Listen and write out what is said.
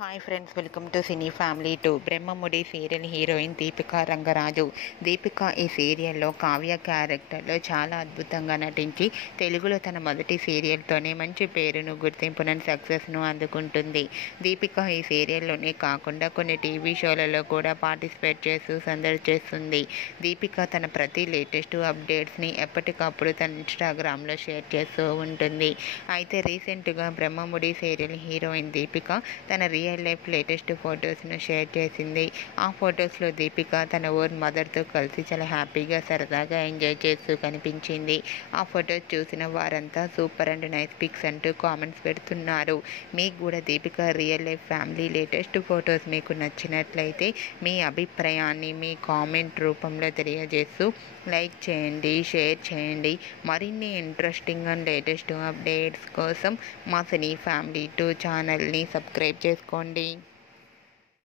Hi friends, welcome to cine family 2. Brahmamudi serial heroine Deepika Rangaraju. Deepika ఈ సీరియల్లో కావ్య క్యారెక్టర్లో చాలా అద్భుతంగా నటించి తెలుగులో తన మొదటి సీరియల్తోనే మంచి పేరును, గుర్తింపును, సక్సెస్ను అందుకుంటుంది. దీపిక ఈ సీరియల్లోనే కాకుండా కొన్ని టీవీ షోలలో కూడా పార్టిసిపేట్ చేస్తూ సందడి చేస్తుంది. దీపిక తన ప్రతి లేటెస్ట్ అప్డేట్స్ని ఎప్పటికప్పుడు తన ఇన్స్టాగ్రామ్లో షేర్ చేస్తూ ఉంటుంది. అయితే రీసెంట్గా బ్రహ్మముడి సీరియల్ హీరోయిన్ దీపిక తన రియల్ లైఫ్ లేటెస్ట్ ఫొటోస్ను షేర్ చేసింది. ఆ ఫొటోస్లో దీపిక తన ఓన్ మదర్తో కలిసి చాలా హ్యాపీగా, సరదాగా ఎంజాయ్ చేస్తూ కనిపించింది. ఆ ఫొటోస్ చూసిన వారంతా సూపర్ అండ్ నైస్ పిక్స్ అంటూ కామెంట్స్ పెడుతున్నారు. మీకు కూడా Deepika real life family latest photos మీకు నచ్చినట్లయితే మీ అభిప్రాయాన్ని మీ కామెంట్ రూపంలో తెలియజేస్తూ లైక్ చేయండి, షేర్ చేయండి. మరిన్ని ఇంట్రెస్టింగ్ అండ్ లేటెస్ట్ అప్డేట్స్ కోసం మా సినీ ఫ్యామిలీ 2 ఛానల్ని సబ్స్క్రైబ్ చేసుకోండి.